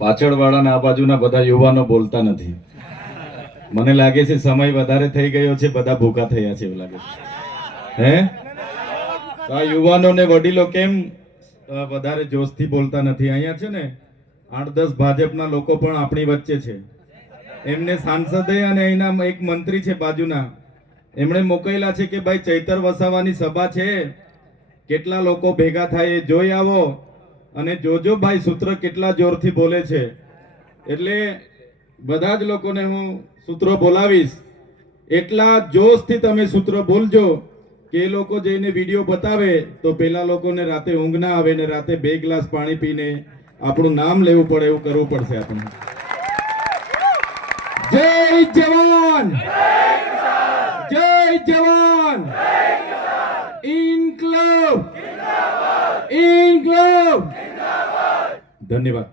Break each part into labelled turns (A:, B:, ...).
A: પાછળવાળાના આ બાજુના બધા યુવાનો બોલતા નથી મને લાગે છે સમય વધારે થઈ ગયો છે બધા ભૂખા થયા છે લાગે છે હે આ યુવાનોને વડીલો કેમ વધારે જોશથી બોલતા નથી અહીંયા છે ને આઠ દસ ભાજપના લોકો પણ આપણી વચ્ચે છે એમને સાંસદે અને અહીંના એક મંત્રી છે બાજુના એમણે મોકલેલા છે કે ભાઈ ચૈતર વસાવાની સભા છે કેટલા લોકો ભેગા થાય એ જોઈ આવો અને જોજો ભાઈ સૂત્ર કેટલા જોરથી બોલે છે એટલે બધા જ લોકોને હું સૂત્રો બોલાવીશ એટલા જોશથી તમે સૂત્રો બોલજો કે એ લોકો જઈને વિડીયો બતાવે તો પેલા લોકોને રાતે ઊંઘ ના આવે ને રાતે બે ગ્લાસ પાણી પીને આપણું નામ લેવું પડે એવું કરવું પડશે આપણે જય જવાન જય જવાન ઇન ક્લબ ધન્યવાદ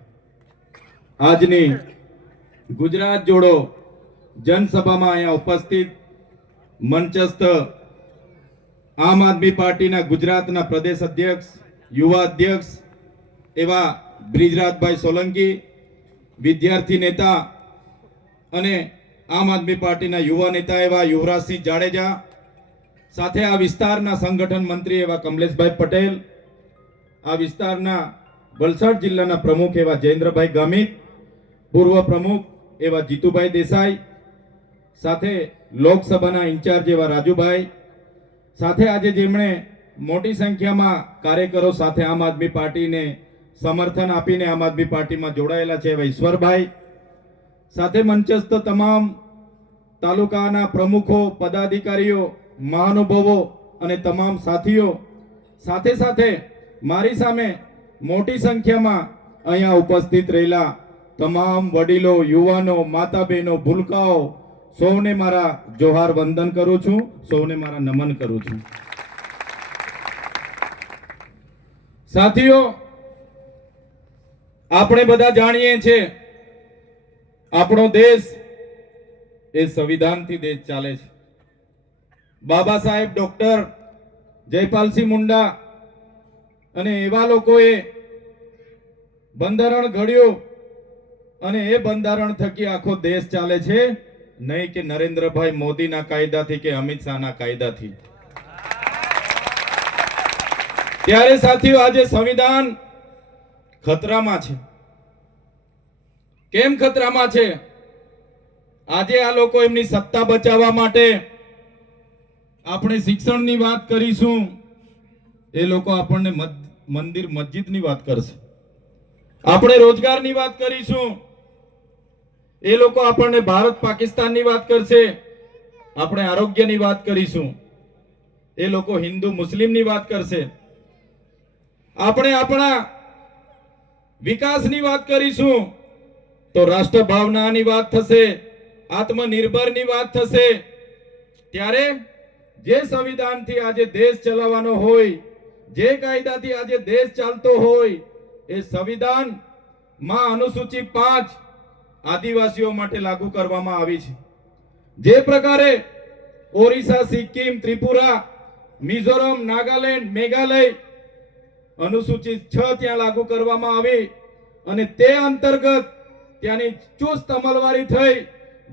A: આજની ગુજરાત જોડો જનસભામાં અહીંયા ઉપસ્થિત મંચસ્થ આમ આદમી પાર્ટીના ગુજરાતના પ્રદેશ અધ્યક્ષ યુવા અધ્યક્ષ એવા બ્રિજરાજભાઈ સોલંકી વિદ્યાર્થી નેતા અને આમ આદમી પાર્ટીના યુવા નેતા એવા યુવરાજસિંહ જાડેજા સાથે આ વિસ્તારના સંગઠન મંત્રી એવા કમલેશભાઈ પટેલ આ વિસ્તારના વલસાડ જિલ્લાના પ્રમુખ એવા જયેન્દ્રભાઈ ગામિત પૂર્વ પ્રમુખ એવા જીતુભાઈ દેસાઈ સાથે લોકસભાના ઇન્ચાર્જ એવા રાજુભાઈ સાથે આજે જેમણે મોટી સંખ્યામાં કાર્યકરો સાથે આમ આદમી પાર્ટીને સમર્થન આપીને આમ આદમી પાર્ટીમાં જોડાયેલા છે એવા ઈશ્વરભાઈ સાથે મંચસ્થ તમામ તાલુકાના પ્રમુખો પદાધિકારીઓ મહાનુભવો અને તમામ સાથીઓ સાથે સાથે મારી સામે મોટી સંખ્યામાં અહીંયા ઉપસ્થિત રહેલા તમામ વડીલો યુવાનો માતા બહેનો ભૂલકાઓ સૌને મારા જોહાર વંદન કરું છું સૌને મારા નમન કરું છું સાથીઓ આપણે બધા જાણીએ છીએ આપણો દેશ એ સંવિધાનથી દેશ ચાલે છે બાબા સાહેબ ડોક્ટર જયપાલસિંહ મુંડા અને એવા લોકોએ બંધારણ ઘડ્યું અને એ બંધારણ થકી આખો દેશ ચાલે છે નહીં કે નરેન્દ્રભાઈ મોદીના કાયદાથી કે અમિત શાહના કાયદાથી ત્યારે સાથીઓ આજે સંવિધાન ખતરામાં છે કેમ ખતરામાં છે આજે આ લોકો એમની સત્તા બચાવવા માટે આપણે શિક્ષણની વાત કરીશું એ લોકો આપણને મંદિર મસ્જિદની વાત કરશે આપણે રોજગારની વાત કરીશું એ લોકો આપણને ભારત પાકિસ્તાનની વાત કરશે આપણે આરોગ્યની વાત કરીશું એ લોકો હિન્દુ મુસ્લિમની વાત કરશે આપણે આપણા વિકાસની વાત કરીશું તો રાષ્ટ્ર ભાવનાની વાત થશે આત્મનિર્ભરની વાત થશે ત્યારે જે સંવિધાનથી આજે દેશ ચલાવવાનો હોય જે કાયદાથી આજે દેશ ચાલતો હોય એ સંવિધાન માં અનુસૂચિ પાંચ આદિવાસીઓ માટે લાગુ કરવામાં આવી છે જે પ્રકારે ઓરિસ્સા સિક્કિમ ત્રિપુરા મિઝોરમ નાગાલેન્ડ મેઘાલય અનુસૂચિત છ ત્યાં લાગુ કરવામાં આવી અને તે અંતર્ગત ત્યાંની ચુસ્ત અમલવારી થઈ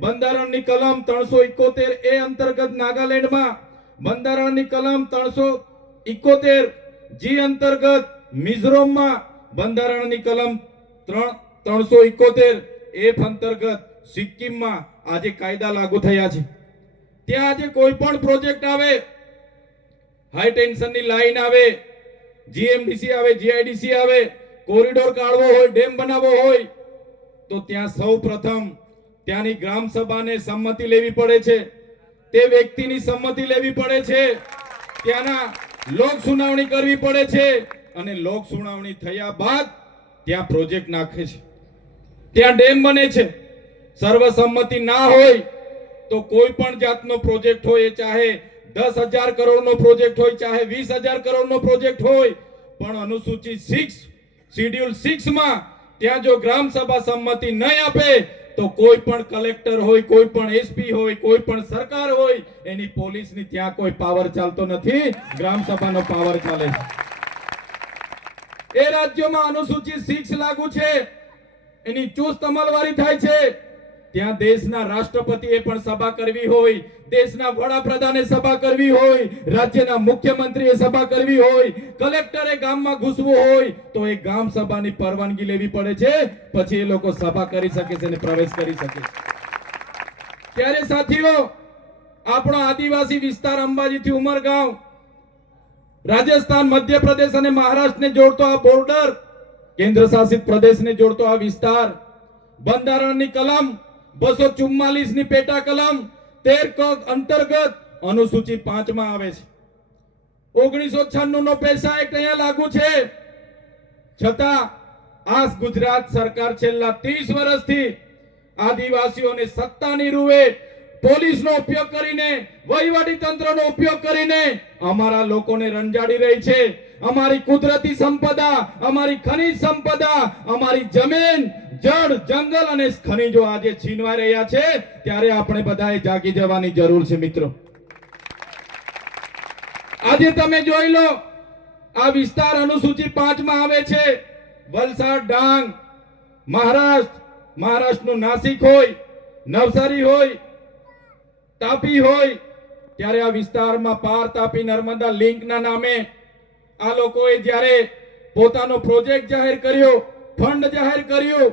A: બંધારણની કલમ ત્રણસો ઇકોતેર એ અંતર્ગત નાગાલેન્ડમાં બંધારણની કલમ ત્રણસો ઇકોતેર જી અંતર્ગત મિઝોરમમાં બંધારણની કલમ ત્રણ ત્રણસો ઇકોતેર એફ અંતર્ગત સિક્કિમમાં આજે કાયદા લાગુ થયા છે ત્યાં આજે કોઈ પણ પ્રોજેક્ટ આવે હાઈ ટેન્શનની લાઈન આવે જીએમડીસી આવે જીઆઈડીસી આવે કોરિડોર કાઢવો હોય ડેમ બનાવવો હોય તો ત્યાં સૌ ત્યાંની ગ્રામ સભાને સંમતિ લેવી પડે છે તે વ્યક્તિની સંમતિ લેવી પડે છે ત્યાંના લોક સુનાવણી કરવી પડે છે અને લોક સુનાવણી થયા બાદ ત્યાં પ્રોજેક્ટ નાખે છે ત્યાં ડેમ બને છે સર્વસંમતિ ના હોય તો કોઈ પણ જાતનો પ્રોજેક્ટ હોય એ ચાહે દસ હજાર કરોડનો પ્રોજેક્ટ હોય ચાહે વીસ હજાર કરોડનો પ્રોજેક્ટ હોય પણ અનુસૂચિત સિક્સ શિડ્યુલ સિક્સમાં ત્યાં જો ગ્રામ સભા સંમતિ નહીં આપે તો કોઈ પણ કલેક્ટર હોય કોઈ પણ એસપી હોય કોઈ પણ સરકાર હોય એની પોલીસની ત્યાં કોઈ પાવર ચાલતો નથી ગ્રામ સભાનો પાવર ચાલે છે એ રાજ્યમાં અનુસૂચિત સિક્સ લાગુ છે એની ચુસ્ત અમલવારી થાય છે ત્યાં દેશના રાષ્ટ્રપતિએ પણ સભા કરવી હોય દેશના વડાપ્રધાને સભા કરવી હોય રાજ્યના મુખ્યમંત્રીએ સભા કરવી હોય કલેક્ટરે ગામમાં ઘૂસવું હોય તો એ ગામ સભાની પરવાનગી લેવી પડે છે પછી એ લોકો સભા કરી શકે છે અને પ્રવેશ કરી શકે છે ત્યારે સાથીઓ આપણો આદિવાસી વિસ્તાર અંબાજીથી ઉમરગાંવ રાજસ્થાન મધ્યપ્રદેશ અને મહારાષ્ટ્રને જોડતો આ બોર્ડર કેન્દ્ર શાસિત પ્રદેશને જોડતો આ વિસ્તાર બંધારણની કલમ બસો ચુમ્માલીસ ની પેટા કલમ તેર કક અંતર્ગત અનુસૂચિ પાંચમાં આવે છે ઓગણીસો છન્નું નો પૈસા એક્ટ અહીંયા લાગુ છે છતાં આ ગુજરાત સરકાર છેલ્લા ત્રીસ વર્ષથી આદિવાસીઓને સત્તાની રૂવે પોલીસનો ઉપયોગ કરીને વહીવટી તંત્રનો ઉપયોગ કરીને અમારા લોકોને રંજાડી રહી છે અમારી કુદરતી સંપદા અમારી ખનીજ સંપદા અમારી જમીન જળ જંગલ અને ખનીજો આજે છીનવાઈ રહ્યા છે ત્યારે આપણે બધાએ જાગી જવાની જરૂર છે મિત્રો આજે તમે જોઈ લો આ વિસ્તાર અનુસૂચિત પાંચમાં આવે છે વલસાડ ડાંગ મહારાષ્ટ્ર મહારાષ્ટ્રનું નાસિક હોય નવસારી હોય તાપી હોય ત્યારે આ વિસ્તારમાં પાર તાપી નર્મદા લિંકના નામે આ લોકોએ જ્યારે પોતાનો પ્રોજેક્ટ જાહેર કર્યો ફંડ જાહેર કર્યો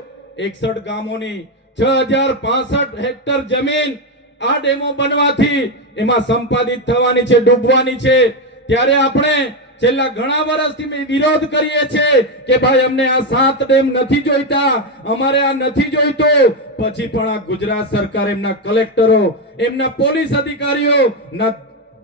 A: એકસઠ ગામોની છ હજાર પાસઠ હેક્ટર જમીન આ ડેમો બનવાથી એમાં સંપાદિત થવાની છે ડૂબવાની છે ત્યારે આપણે છેલ્લા ઘણા વર્ષથી મે વિરોધ કરીએ છીએ કે ભાઈ અમને આ સાત ડેમ નથી જોઈતા અમારે આ નથી જોઈતો પછી પણ આ ગુજરાત સરકાર એમના કલેક્ટરો એમના પોલીસ અધિકારીઓ ના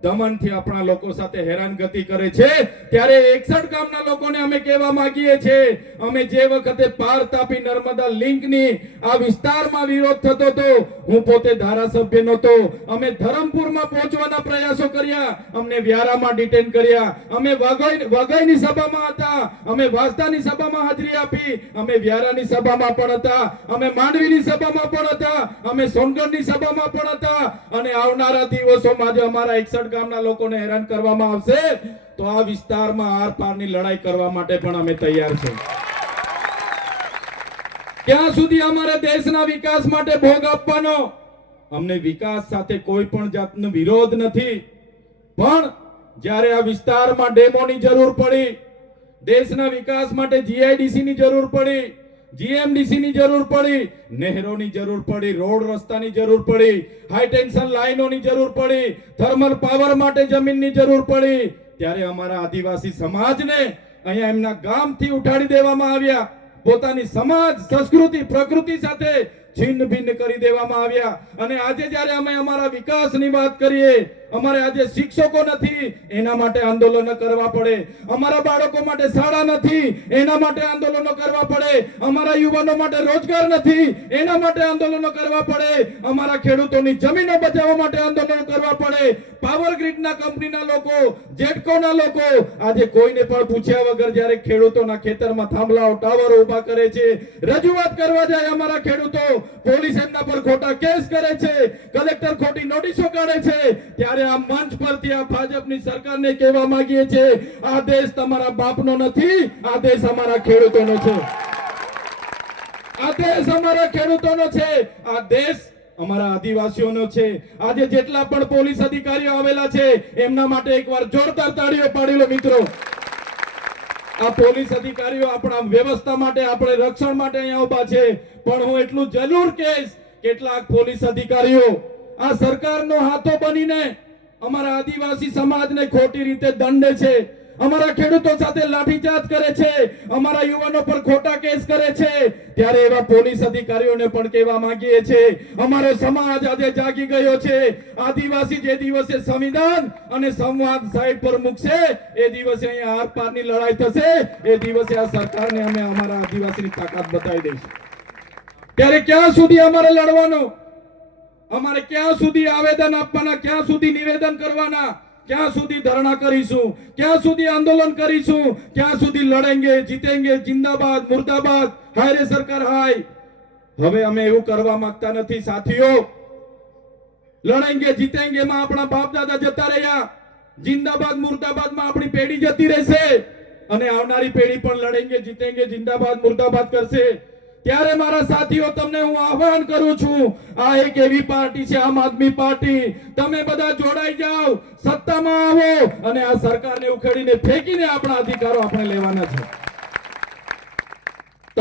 A: દમનથી આપણા લોકો સાથે હેરાનગતિ કરે છે ત્યારે એકસઠ ગામના લોકોને અમે કહેવા માંગીએ છીએ અમે જે વખતે પાર તાપી નર્મદા લિંકની આ વિસ્તારમાં વિરોધ થતો હતો હું પોતે ધારાસભ્ય નહોતો અમે ધરમપુરમાં પહોંચવાના પ્રયાસો કર્યા અમને વ્યારામાં ડિટેન કર્યા અમે વઘઈ વઘઈની સભામાં હતા અમે વાસ્તાની સભામાં હાજરી આપી અમે વ્યારાની સભામાં પણ હતા અમે માંડવીની સભામાં પણ હતા અમે સોનગઢની સભામાં પણ હતા અને આવનારા દિવસોમાં જ અમારા એકસઠ ગામના લોકોને હેરાન કરવામાં આવશે તો આ વિસ્તારમાં આર પારની લડાઈ કરવા માટે પણ અમે તૈયાર છે ત્યાં સુધી અમારે દેશના વિકાસ માટે ભોગ આપવાનો અમને વિકાસ સાથે કોઈ પણ જાતનો વિરોધ નથી પણ જ્યારે આ વિસ્તારમાં ડેમોની જરૂર પડી દેશના વિકાસ માટે જીઆઈડીસી ની જરૂર પડી જીએમડીસીની જરૂર પડી નહેરોની જરૂર પડી રોડ રસ્તાની જરૂર પડી હાઈ ટેન્શન લાઈનોની જરૂર પડી થર્મલ પાવર માટે જમીનની જરૂર પડી ત્યારે અમારા આદિવાસી સમાજને અહીંયા એમના ગામથી ઉઠાડી દેવામાં આવ્યા પોતાની સમાજ સંસ્કૃતિ પ્રકૃતિ સાથે છિન્ન ભિન્ન કરી દેવામાં આવ્યા અને આજે જ્યારે અમે અમારા વિકાસની વાત કરીએ અમારે આજે શિક્ષકો નથી એના માટે આંદોલન કરવા પડે અમારા બાળકો માટે શાળા નથી એના માટે આંદોલનો કરવા પડે અમારા યુવાનો માટે રોજગાર નથી એના માટે આંદોલનો કરવા પડે અમારા ખેડૂતોની જમીનો બચાવવા માટે આંદોલનો કરવા પડે પાવર ગ્રીડના કંપનીના લોકો જેટકોના લોકો આજે કોઈને પણ પૂછ્યા વગર જ્યારે ખેડૂતોના ખેતરમાં થાંભલાઓ ટાવરો ઉભા કરે છે રજૂઆત કરવા જાય અમારા ખેડૂતો પોલીસ એમના પર ખોટા કેસ કરે છે કલેક્ટર ખોટી નોટિસો કાઢે છે ત્યારે આ મંચ પરથી આ ભાજપની સરકારને કહેવા માંગીએ છીએ આ દેશ તમારા બાપનો નથી આ દેશ અમારા ખેડૂતોનો છે આ દેશ અમારા ખેડૂતોનો છે આ દેશ અમારા આદિવાસીઓનો છે આજે જેટલા પણ પોલીસ અધિકારીઓ આવેલા છે એમના માટે એકવાર જોરદાર તાળીઓ પાડી લો મિત્રો આ પોલીસ અધિકારીઓ આપણા વ્યવસ્થા માટે આપણે રક્ષણ માટે અહીંયા ઊભા છે પણ હું એટલું જરૂર કહીશ કેટલાક પોલીસ અધિકારીઓ આ સરકારનો હાથો બનીને અમારા આદિવાસી સમાજને ખોટી રીતે દંડ છે અમારા ખેડૂતો સાથે લાઠીચાર્જ કરે છે અમારા યુવાનો પર ખોટા કેસ કરે છે ત્યારે એવા પોલીસ અધિકારીઓને પણ કહેવા માંગીએ છીએ અમારો સમાજ આજે જાગી ગયો છે આદિવાસી જે દિવસે સંવિધાન અને સંવાદ સાઈડ પર મૂકશે એ દિવસે અહીંયા આરપારની લડાઈ થશે એ દિવસે આ સરકારને અમે અમારા આદિવાસીની તાકાત બતાવી દઈશું ત્યારે ક્યાં સુધી અમારે લડવાનું અમારે ક્યાં સુધી આવેદન આપવાના ક્યાં સુધી નિવેદન કરવાના ક્યાં સુધી ધરણા કરીશું ક્યાં સુધી આંદોલન કરીશું ક્યાં સુધી લડેંગે જીતેંગે જિંદાબાદ મુર્દાબાદ હાય રે સરકાર હાય હવે અમે એવું કરવા માંગતા નથી સાથીઓ લડેંગે જીતેંગે માં આપણા બાપ દાદા જતા રહ્યા જિંદાબાદ મુર્દાબાદ માં આપણી પેઢી જતી રહેશે અને આવનારી પેઢી પણ લડેંગે જીતેંગે જિંદાબાદ મુર્દાબાદ કરશે ત્યારે મારા સાથીઓ તમને હું આહવાન કરું છું આ એક એવી પાર્ટી છે આમ આદમી પાર્ટી તમે બધા જોડાઈ જાઓ સત્તામાં આવો અને આ સરકારને ઉખેડીને ફેંકીને આપણા અધિકારો આપણે લેવાના છે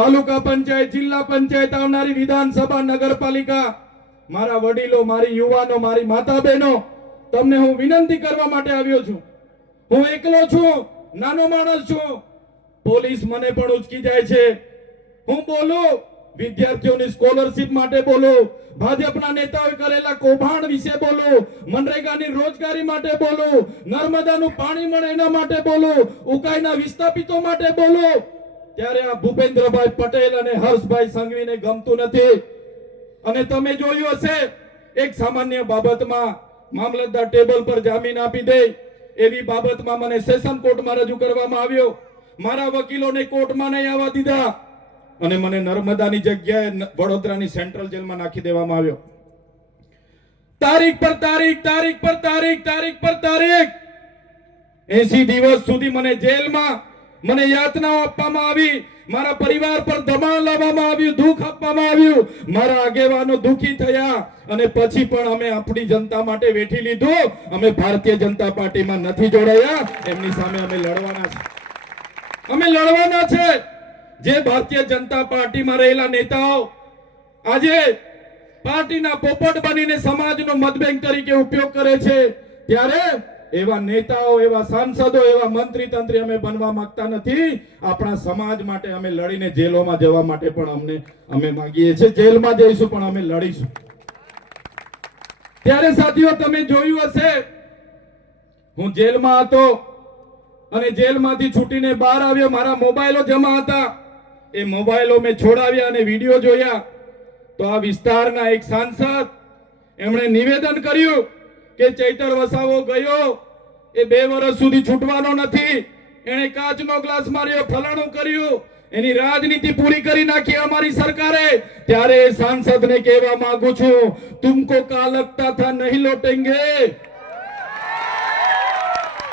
A: તાલુકા પંચાયત જિલ્લા પંચાયત આવનારી વિધાનસભા નગરપાલિકા મારા વડીલો મારી યુવાનો મારી માતા બહેનો તમને હું વિનંતી કરવા માટે આવ્યો છું હું એકલો છું નાનો માણસ છું પોલીસ મને પણ ઉચકી જાય છે હું બોલો વિદ્યાર્થીઓની સ્કોલરશીપ માટે બોલો ભાજપના નેતાઓએ કરેલા કૌભાંડ વિશે બોલું મનરેગાની રોજગારી માટે બોલો નર્મદાનું પાણી મળે એના માટે બોલો ઉકાઈના વિસ્થાપિતો માટે બોલો ત્યારે આ ભૂપેન્દ્રભાઈ પટેલ અને હર્ષભાઈ સંઘવીને ગમતું નથી અને તમે જોયું હશે એક સામાન્ય બાબતમાં મામલતદાર ટેબલ પર જામીન આપી દે એવી બાબતમાં મને સેશન કોર્ટમાં રજૂ કરવામાં આવ્યો મારા વકીલોને કોર્ટમાં નહીં આવવા દીધા અને મને નર્મદાની જગ્યાએ વડોદરાની સેન્ટ્રલ જેલમાં નાખી દેવામાં આવ્યો તારીખ પર તારીખ તારીખ પર તારીખ તારીખ પર તારીખ એસી દિવસ સુધી મને જેલમાં મને યાતનાઓ આપવામાં આવી મારા પરિવાર પર દબાણ લાવવામાં આવ્યું દુઃખ આપવામાં આવ્યું મારા આગેવાનો દુઃખી થયા અને પછી પણ અમે આપણી જનતા માટે વેઠી લીધું અમે ભારતીય જનતા પાર્ટીમાં નથી જોડાયા એમની સામે અમે લડવાના છે અમે લડવાના છે જે ભારતીય જનતા પાર્ટીમાં રહેલા નેતાઓ આજે પાર્ટીના પોપટ બનીને સમાજનો મતબેંક તરીકે ઉપયોગ કરે છે ત્યારે એવા નેતાઓ એવા સાંસદો એવા મંત્રી તંત્રી અમે બનવા માંગતા નથી આપણા સમાજ માટે અમે લડીને જેલોમાં જવા માટે પણ અમને અમે માગીએ છીએ જેલમાં જઈશું પણ અમે લડીશું ત્યારે સાથીઓ તમે જોયું હશે હું જેલમાં હતો અને જેલમાંથી છૂટીને બહાર આવ્યો મારા મોબાઈલો જમા હતા એ મોબાઈલો મેં છોડાવ્યા અને વિડીયો જોયા તો આ વિસ્તારના એક સાંસદ એમણે નિવેદન કર્યું કે ચૈતર વસાવો ગયો એ બે વર્ષ સુધી છૂટવાનો નથી એણે કાચનો ગ્લાસ માર્યો ફલાણું કર્યું એની રાજનીતિ પૂરી કરી નાખી અમારી સરકારે ત્યારે એ સાંસદને કહેવા માંગુ છું તુમકો કા લગતા થા નહીં લોટેંગે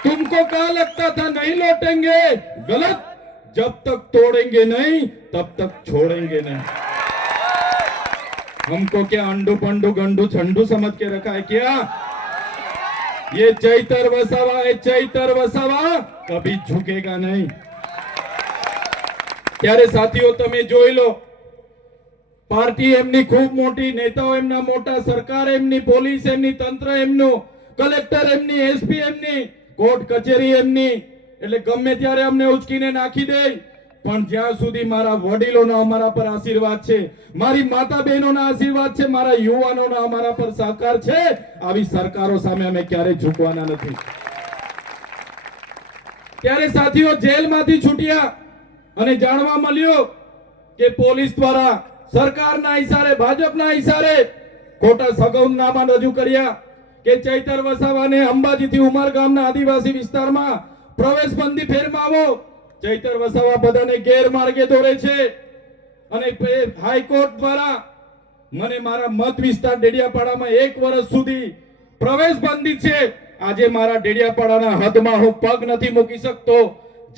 A: तुमको क्या लगता था नहीं लौटेंगे गलत जब तक तोड़ेंगे नहीं तब तक छोड़ेंगे नहीं हमको क्या अंडू पंडू गंडू छंडू समझ के रखा है क्या ये चैतर वसावा है चैतर वसावा कभी झुकेगा नहीं ત્યારે સાથીઓ તમે જોઈ લો પાર્ટી એમની ખૂબ મોટી નેતાઓ એમના મોટા સરકાર એમની પોલીસ એમની તંત્ર એમનું કલેક્ટર એમની એસપી એમની કોર્ટ કચેરી એમની એટલે ગમે ત્યારે અમને ઉચકીને નાખી દે પણ જ્યાં સુધી મારા વડીલોનો અમારા પર આશીર્વાદ છે મારી માતા બહેનોના આશીર્વાદ છે મારા યુવાનોના અમારા પર સહકાર છે આવી સરકારો સામે અમે ક્યારેય ઝૂકવાના નથી ત્યારે સાથીઓ જેલમાંથી છૂટ્યા અને જાણવા મળ્યું કે પોલીસ દ્વારા સરકારના ઈશારે ભાજપના ઈશારે ખોટા સગવડનામા રજૂ કર્યા કે ચૈતર વસાવાને અંબાજીથી ઉમર ગામના આદિવાસી વિસ્તારમાં પ્રવેશ બંધી ફેરમાં ચૈતર વસાવા બધાને ગેરમાર્ગે દોરે છે અને હાઈકોર્ટ દ્વારા મને મારા મત વિસ્તાર ડેડિયાપાડામાં એક વર્ષ સુધી પ્રવેશ બંધી છે આજે મારા ડેડિયાપાડાના હદમાં હું પગ નથી મૂકી શકતો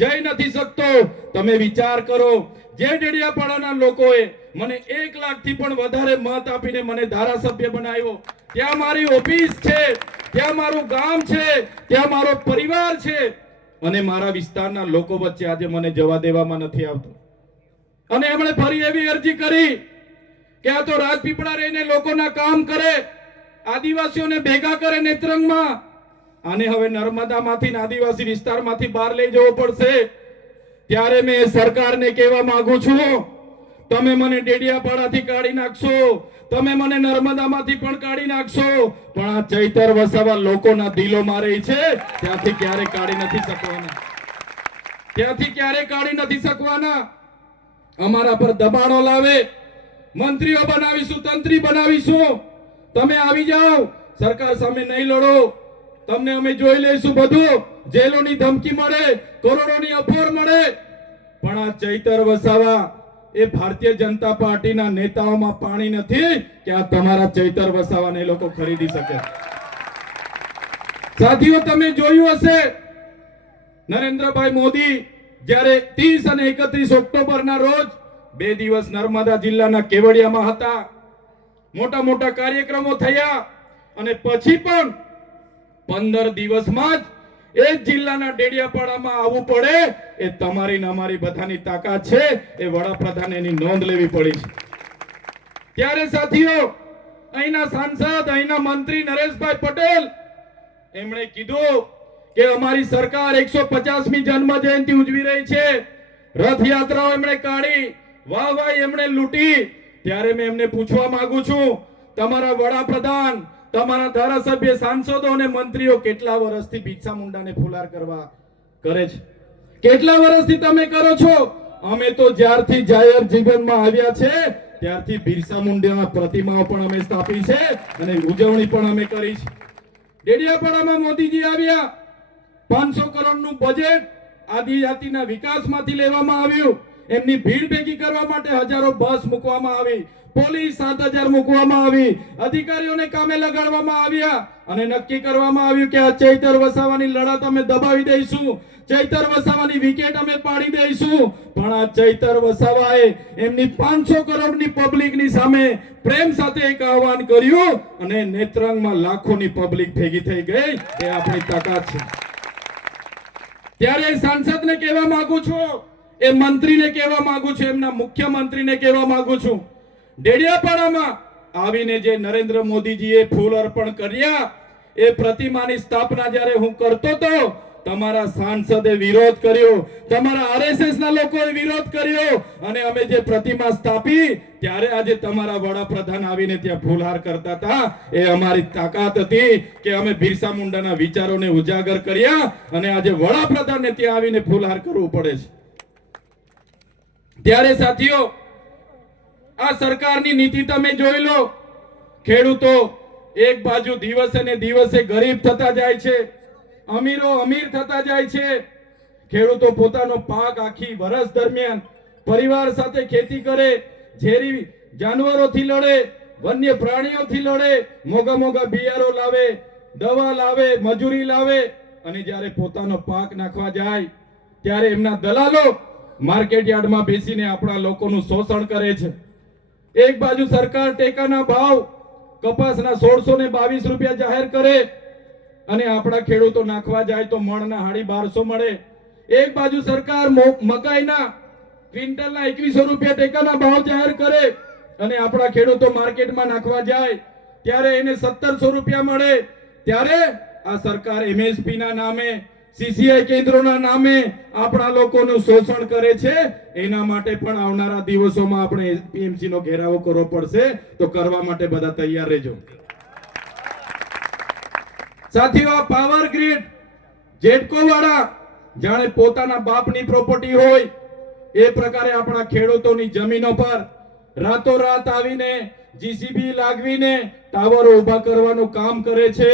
A: જઈ નથી શકતો તમે વિચાર કરો જે ડેડિયાપાડાના લોકોએ મને એક લાખથી પણ વધારે મત આપીને મને ધારાસભ્ય બનાવ્યો ત્યાં મારી ઓફિસ છે ત્યાં મારું ગામ છે ત્યાં મારો પરિવાર છે અને મારા વિસ્તારના લોકો વચ્ચે આજે મને જવા દેવામાં નથી આવતું અને એમણે ફરી એવી અરજી કરી કે આ તો રાજપીપળા રહીને લોકોના કામ કરે આદિવાસીઓને ભેગા કરે નેત્રંગમાં આને હવે નર્મદામાંથી આદિવાસી વિસ્તારમાંથી બહાર લઈ જવો પડશે ત્યારે મેં સરકારને કહેવા માંગુ છું તમે મને ડેડિયાપાડાથી કાઢી નાખશો તમે મને નર્મદામાંથી પણ કાઢી નાખશો પણ આ ચૈતર વસાવા લોકોના દિલો મારે છે ત્યાંથી ક્યારે કાઢી નથી શકવાના ત્યાંથી ક્યારે કાઢી નથી શકવાના અમારા પર દબાણો લાવે મંત્રીઓ બનાવીશું તંત્રી બનાવીશું તમે આવી જાઓ સરકાર સામે નહીં લડો તમને અમે જોઈ લઈશું બધું જેલોની ધમકી મળે કરોડોની અફોર મળે પણ આ ચૈતર વસાવા એ ભારતીય જનતા પાર્ટીના નેતાઓમાં પાણી નથી કે આ તમારા ચૈતર વસાવાને લોકો ખરીદી શકે સાથીઓ તમે જોયું હશે નરેન્દ્રભાઈ મોદી જ્યારે ત્રીસ અને એકત્રીસ ઓક્ટોબરના રોજ બે દિવસ નર્મદા જિલ્લાના કેવડિયામાં હતા મોટા મોટા કાર્યક્રમો થયા અને પછી પણ પંદર દિવસમાં જ એ જિલ્લાના ડેડિયાપાડામાં આવવું પડે એ તમારી ને અમારી બધાની તાકાત છે એ વડાપ્રધાન એની નોંધ લેવી પડી છે ત્યારે સાથીઓ અહીંના સાંસદ અહીંના મંત્રી નરેશભાઈ પટેલ એમણે કીધું કે અમારી સરકાર એકસો પચાસમી જન્મ જયંતિ ઉજવી રહી છે રથયાત્રાઓ એમણે કાઢી વાહ વાહ એમણે લૂંટી ત્યારે મેં એમને પૂછવા માંગુ છું તમારા વડાપ્રધાન તમારા ધારાસભ્ય સાંસદો અને મંત્રીઓ કેટલા વર્ષથી બિરસા મુંડાને ફુલાર કરવા કરે છે કેટલા વર્ષથી તમે કરો છો અમે તો જ્યારથી જાહેર જીવનમાં આવ્યા છે ત્યારથી બિરસા મુંડાના પ્રતિમાઓ પણ અમે સ્થાપી છે અને ઉજવણી પણ અમે કરી છે ડેડિયાપાડામાં મોદીજી આવ્યા પાંચસો કરોડનું બજેટ આદિજાતિના વિકાસમાંથી લેવામાં આવ્યું એમની ભીડ ભેગી કરવા માટે હજારો બસ મૂકવામાં આવી પોલીસ સાત હજાર મૂકવામાં આવી અધિકારીઓને કામે લગાડવામાં આવ્યા અને નક્કી કરવામાં આવ્યું કે આ ચૈતર વસાવાની લડત અમે દબાવી દઈશું ચૈતર વસાવાની વિકેટ અમે પાડી દઈશું પણ આ ચૈતર વસાવાએ એમની પાંચસો કરોડની પબ્લિકની સામે પ્રેમ સાથે એક આહવાન કર્યું અને નેત્રંગમાં લાખોની પબ્લિક ભેગી થઈ ગઈ એ આપણી તાકાત છે ત્યારે સાંસદને કહેવા માંગુ છું એ મંત્રીને કહેવા માંગુ છું એમના મુખ્યમંત્રીને કહેવા માંગુ છું ડેડિયાપાડામાં આવીને જે નરેન્દ્ર મોદીજીએ ફૂલ અર્પણ કર્યા એ પ્રતિમાની સ્થાપના જ્યારે હું કરતો તો તમારા સાંસદે વિરોધ કર્યો તમારા આરએસએસ ના લોકોએ વિરોધ કર્યો અને અમે જે પ્રતિમા સ્થાપી ત્યારે આજે તમારા વડાપ્રધાન આવીને ત્યાં ફૂલહાર કરતા હતા એ અમારી તાકાત હતી કે અમે બિરસા મુંડાના વિચારોને ઉજાગર કર્યા અને આજે વડાપ્રધાનને ત્યાં આવીને ફૂલહાર કરવું પડે છે ત્યારે સાથીઓ આ સરકારની નીતિ તમે જોઈ લો ખેડૂતો એક બાજુ દિવસે ને દિવસે ગરીબ થતા જાય છે અમીરો અમીર થતા જાય છે ખેડૂતો પોતાનો પાક આખી વર્ષ દરમિયાન પરિવાર સાથે ખેતી કરે ઝેરી જાનવરોથી લડે વન્ય પ્રાણીઓથી લડે મોગા મોગા બિયારો લાવે દવા લાવે મજૂરી લાવે અને જ્યારે પોતાનો પાક નાખવા જાય ત્યારે એમના દલાલો માર્કેટ યાર્ડમાં બેસીને આપણા લોકોનું શોષણ કરે છે એક બાજુ સરકાર ટેકાના ભાવ કપાસના સોળસો ને બાવીસ રૂપિયા જાહેર કરે અને આપણા ખેડૂતો નાખવા જાય તો મણના હાડી બારસો મળે એક બાજુ સરકાર મકાઈના ક્વિન્ટલના એકવીસો રૂપિયા ટેકાના ભાવ જાહેર કરે અને આપણા ખેડૂતો માર્કેટમાં નાખવા જાય ત્યારે એને સત્તરસો રૂપિયા મળે ત્યારે આ સરકાર એમએસપી ના નામે સીસીઆઈ કેન્દ્રોના નામે આપણા લોકોનું શોષણ કરે છે એના માટે પણ આવનારા દિવસોમાં આપણે પીએમસી નો ઘેરાવો કરવો પડશે તો કરવા માટે બધા તૈયાર રહેજો સાથીઓ આ પાવર ગ્રીડ જેટકો વાળા જાણે પોતાના બાપની પ્રોપર્ટી હોય એ પ્રકારે આપણા ખેડૂતોની જમીનો પર રાતોરાત આવીને જીસીબી લાગવીને ટાવરો ઊભા કરવાનું કામ કરે છે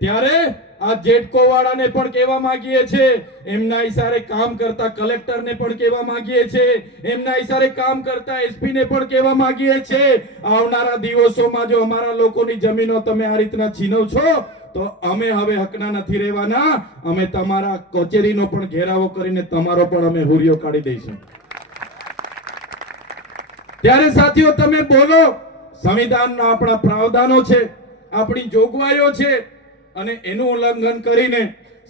A: ત્યારે આ જેટકો વાળાને પણ કહેવા માંગીએ છીએ એમના ઈશારે કામ કરતા કલેક્ટરને પણ કહેવા માંગીએ છીએ એમના ઈશારે કામ કરતા એસપી ને પણ કહેવા માંગીએ છીએ આવનારા દિવસોમાં જો અમારા લોકોની જમીનો તમે આ રીતના છીનો છો તો અમે હવે હકના નથી રહેવાના અમે તમારા કચેરીનો પણ ઘેરાવો કરીને તમારો પણ અમે હુરિયો કાઢી દઈશું ત્યારે સાથીઓ તમે બોલો સંવિધાનના આપણા પ્રાવધાનો છે આપણી જોગવાઈઓ છે અને એનું ઉલ્લંઘન કરીને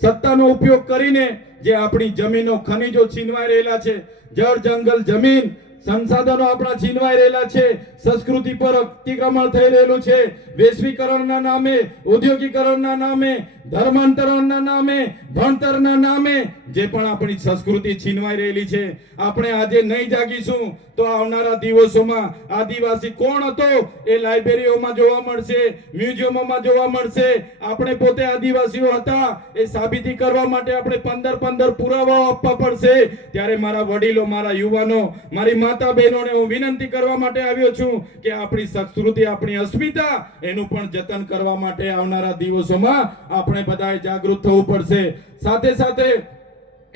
A: સત્તાનો ઉપયોગ કરીને જે આપણી જમીનો ખનીજો છીનવાઈ રહેલા છે જળ જંગલ જમીન સંસાધનો આપણા છીનવાઈ રહેલા છે સંસ્કૃતિ પર અતિક્રમણ થઈ રહેલું છે વૈશ્વિકરણના નામે ઉદ્યોગીકરણના નામે ધર્માંતરણના નામે ભણતરના નામે જે પણ આપણી સંસ્કૃતિ છીનવાઈ રહેલી છે આપણે આજે નહીં જાગીશું તો આવનારા દિવસોમાં આદિવાસી કોણ હતો એ લાઇબ્રેરીઓમાં જોવા મળશે મ્યુઝિયમોમાં જોવા મળશે આપણે પોતે આદિવાસીઓ હતા એ સાબિતી કરવા માટે આપણે પંદર પંદર પુરાવાઓ આપવા પડશે ત્યારે મારા વડીલો મારા યુવાનો મારી માતા બહેનોને હું વિનંતી કરવા માટે આવ્યો છું કે આપણી સંસ્કૃતિ આપણી અસ્મિતા એનું પણ જતન કરવા માટે આવનારા દિવસોમાં આપણે બધાએ જાગૃત થવું પડશે સાથે સાથે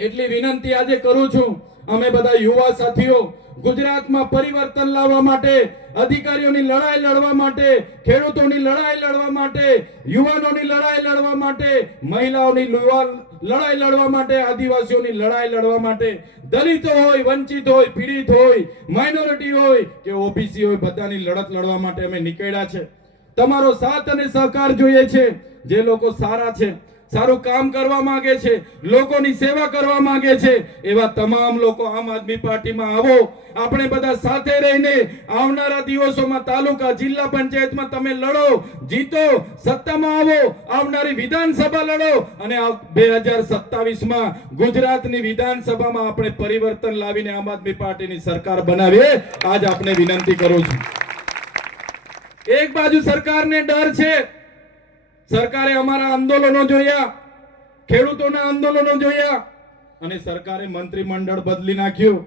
A: એટલી વિનંતી આજે કરું છું અમે બધા યુવા સાથીઓ ગુજરાતમાં પરિવર્તન લાવવા માટે અધિકારીઓની લડાઈ લડવા માટે ખેડૂતોની લડાઈ લડવા માટે યુવાનોની લડાઈ લડવા માટે મહિલાઓની લડાઈ લડવા માટે આદિવાસીઓની લડાઈ લડવા માટે દલિતો હોય વંચિત હોય પીડિત હોય માઇનોરિટી હોય કે ઓબીસી હોય બધાની લડત લડવા માટે અમે નીકળ્યા છે તમારો સાથ અને સહકાર જોઈએ છે જે લોકો સારા છે સારું કામ કરવા માંગે છે લોકોની સેવા કરવા માંગે છે એવા તમામ લોકો આમ આદમી પાર્ટીમાં આવો આપણે બધા સાથે રહીને આવનારા દિવસોમાં તાલુકા જિલ્લા પંચાયતમાં તમે લડો જીતો સત્તામાં આવો આવનારી વિધાનસભા લડો અને બે હજાર સત્તાવીસમાં ગુજરાતની વિધાનસભામાં આપણે પરિવર્તન લાવીને આમ આદમી પાર્ટીની સરકાર બનાવીએ આજ આપણે વિનંતી કરું છું એક બાજુ સરકારને ડર છે સરકારે અમારા આંદોલનો જોયા ખેડૂતોના આંદોલનો જોયા અને સરકારે મંત્રીમંડળ બદલી નાખ્યું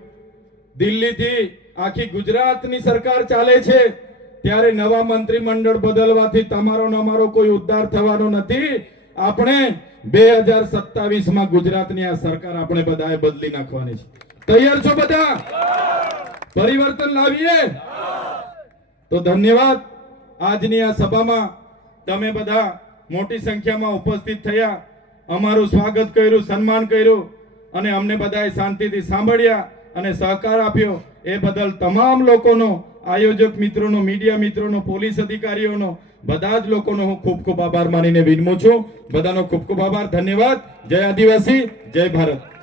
A: દિલ્હીથી આખી ગુજરાતની સરકાર ચાલે છે ત્યારે નવા મંત્રીમંડળ બદલવાથી તમારો અમારો કોઈ ઉદ્ધાર થવાનો નથી આપણે બે હજાર સત્તાવીસમાં ગુજરાતની આ સરકાર આપણે બધાએ બદલી નાખવાની છે તૈયાર છો બધા પરિવર્તન લાવીએ તો ધન્યવાદ આજની આ સભામાં તમે બધા મોટી સંખ્યામાં ઉપસ્થિત થયા અમારું સ્વાગત કર્યું સન્માન કર્યું અને અમને બધાએ શાંતિથી સાંભળ્યા અને સહકાર આપ્યો એ બદલ તમામ લોકોનો આયોજક મિત્રોનો મીડિયા મિત્રોનો પોલીસ અધિકારીઓનો બધા જ લોકોનો હું ખૂબ ખૂબ આભાર માનીને વિનમું છું બધાનો ખૂબ ખૂબ આભાર ધન્યવાદ જય આદિવાસી જય ભારત